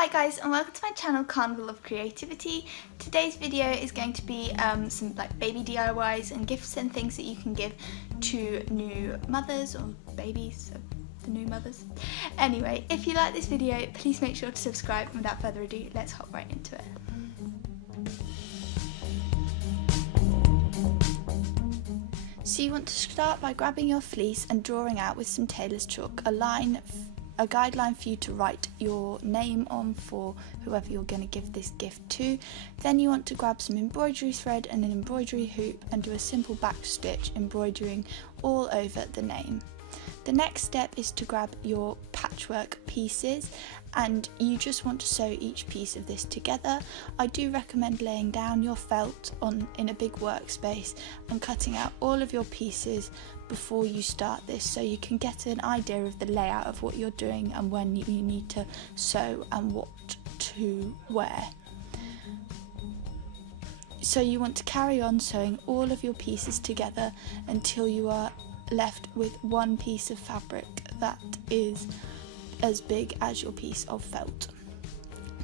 Hi guys, and welcome to my channel Carnival of Creativity. Today's video is going to be some like baby DIYs and gifts and things that you can give to new mothers or babies, so the new mothers. Anyway, if you like this video, please make sure to subscribe, and without further ado, let's hop right into it. So you want to start by grabbing your fleece and drawing out with some tailor's chalk a guideline for you to write your name on for whoever you're going to give this gift to. Then you want to grab some embroidery thread and an embroidery hoop and do a simple back stitch embroidering all over the name. The next step is to grab your patchwork pieces, and you just want to sew each piece of this together. I do recommend laying down your felt in a big workspace and cutting out all of your pieces before you start this, so you can get an idea of the layout of what you're doing and when you need to sew and what to wear. So you want to carry on sewing all of your pieces together until you are left with one piece of fabric that is as big as your piece of felt.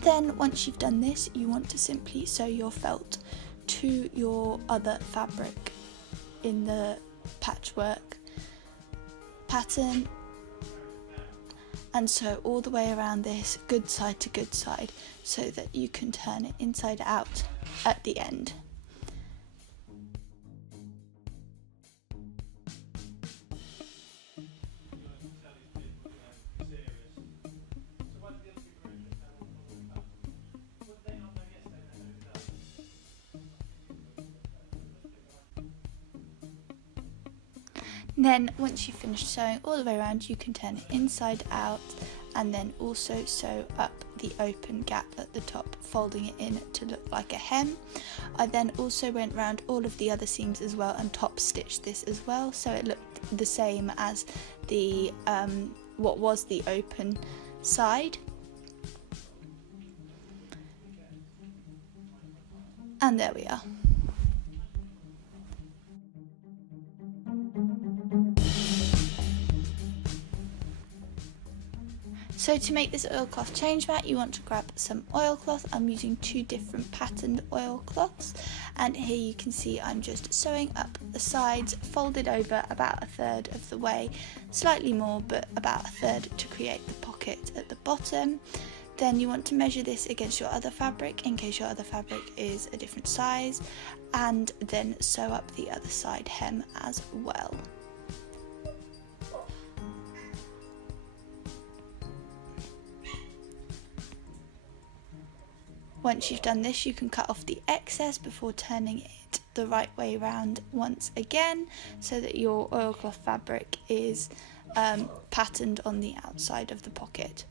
Then once you've done this, you want to simply sew your felt to your other fabric in the patchwork pattern and sew all the way around this, good side to good side, so that you can turn it inside out at the end. Then once you've finished sewing all the way around, you can turn it inside out and then also sew up the open gap at the top, folding it in to look like a hem. I then also went round all of the other seams as well and top stitched this as well, so it looked the same as the what was the open side. And there we are. So to make this oilcloth change mat, you want to grab some oilcloth. I'm using two different patterned oilcloths, and here you can see I'm just sewing up the sides, folded over about a third of the way, slightly more, but about a third to create the pocket at the bottom. Then you want to measure this against your other fabric in case your other fabric is a different size, and then sew up the other side hem as well. Once you've done this, you can cut off the excess before turning it the right way round once again, so that your oilcloth fabric is patterned on the outside of the pocket.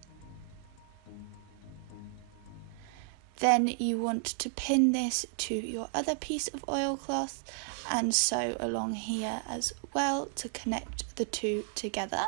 Then you want to pin this to your other piece of oilcloth and sew along here as well to connect the two together.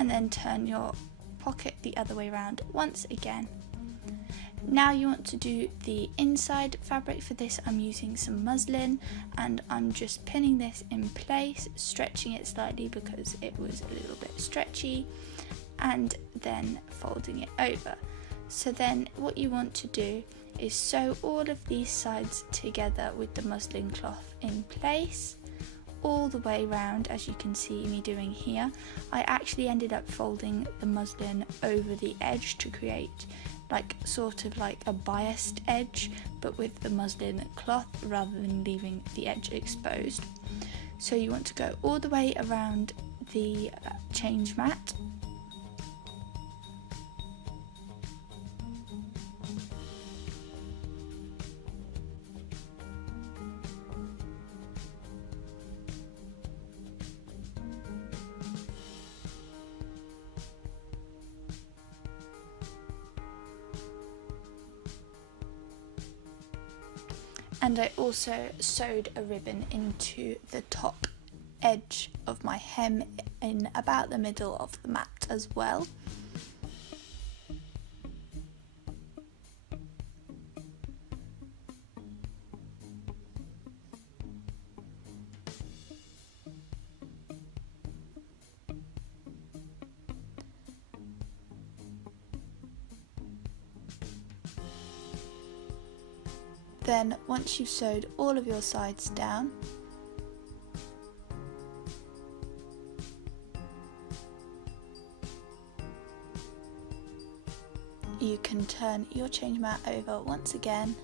And then turn your pocket the other way around once again. Now you want to do the inside fabric. For this I'm using some muslin, and I'm just pinning this in place, stretching it slightly because it was a little bit stretchy, and then folding it over. So then what you want to do is sew all of these sides together with the muslin cloth in place all the way round, as you can see me doing here. I actually ended up folding the muslin over the edge to create sort of like a biased edge, but with the muslin cloth rather than leaving the edge exposed. So you want to go all the way around the change mat. And I also sewed a ribbon into the top edge of my hem in about the middle of the mat as well. Then once you've sewed all of your sides down, you can turn your change mat over once again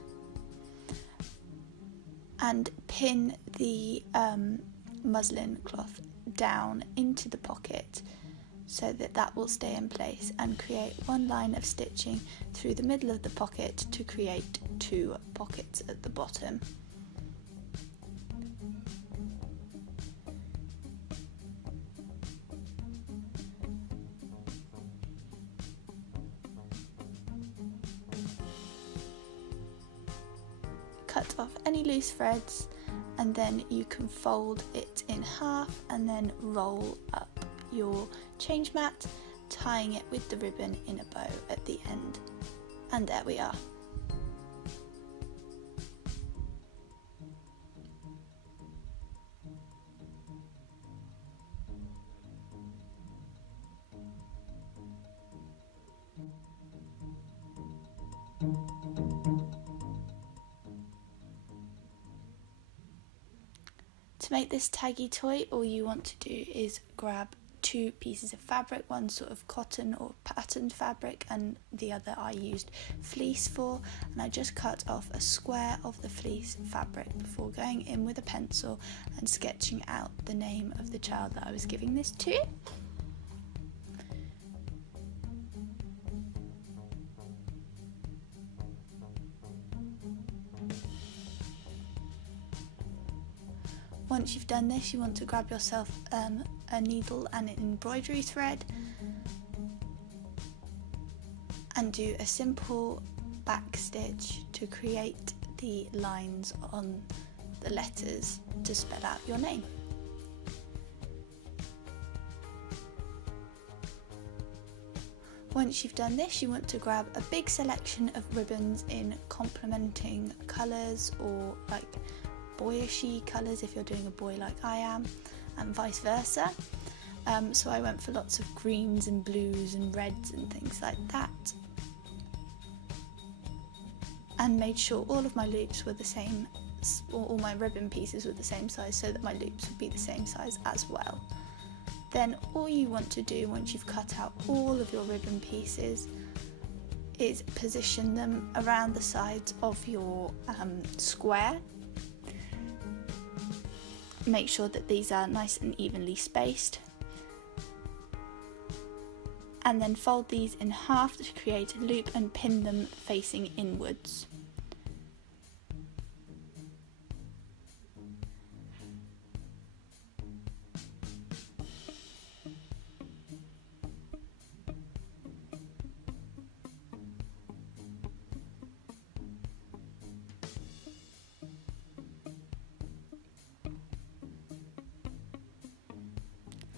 and pin the muslin cloth down into the pocket so that that will stay in place, and create one line of stitching through the middle of the pocket to create 2 pockets at the bottom. Cut off any loose threads, and then you can fold it in half and then roll up your change mat, tying it with the ribbon in a bow at the end. And there we are. To make this taggy toy, all you want to do is grab 2 pieces of fabric, one sort of cotton or patterned fabric and the other I used fleece for, and I just cut off a square of the fleece fabric before going in with a pencil and sketching out the name of the child that I was giving this to. Once you've done this, you want to grab yourself a needle and an embroidery thread and do a simple back stitch to create the lines on the letters to spell out your name. Once you've done this, you want to grab a big selection of ribbons in complementing colours, or like boyishy colours if you're doing a boy like I am, and vice versa. So I went for lots of greens and blues and reds and things like that, and made sure all of my loops were the same, or all my ribbon pieces were the same size, so that my loops would be the same size as well. Then all you want to do once you've cut out all of your ribbon pieces is position them around the sides of your square. Make sure that these are nice and evenly spaced, and then fold these in half to create a loop and pin them facing inwards.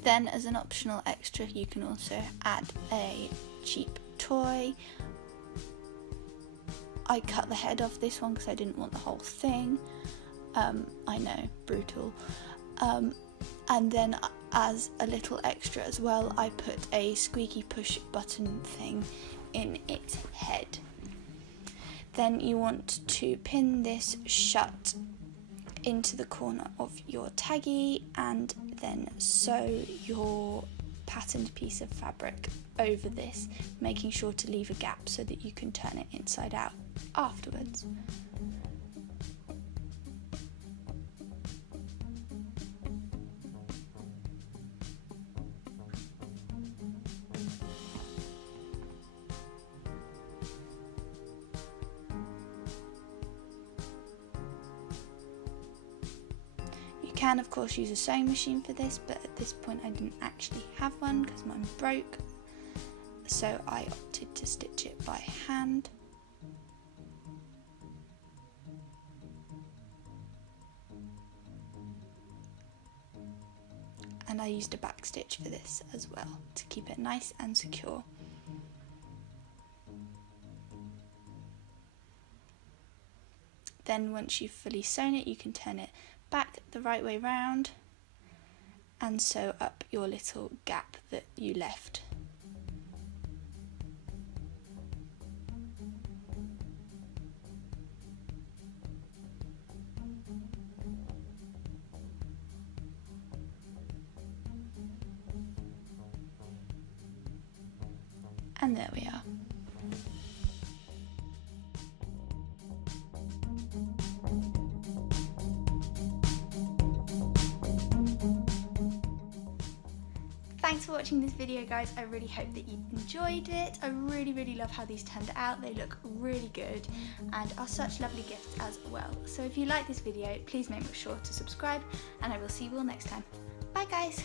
Then, as an optional extra, you can also add a cheap toy. I cut the head off this one because I didn't want the whole thing. I know, brutal. And then as a little extra as well, I put a squeaky push button thing in its head. Then you want to pin this shut into the corner of your taggy, and then sew your patterned piece of fabric over this, making sure to leave a gap so that you can turn it inside out afterwards. You can of course use a sewing machine for this, but at this point I didn't actually have one because mine broke, so I opted to stitch it by hand. and I used a back stitch for this as well to keep it nice and secure. Then once you've fully sewn it, you can turn it back the right way round and sew up your little gap that you left. And there we are. Thanks for watching this video, guys. I really hope that you enjoyed it. I really love how these turned out. They look really good and are such lovely gifts as well. So if you like this video, please make sure to subscribe, and I will see you all next time. Bye guys.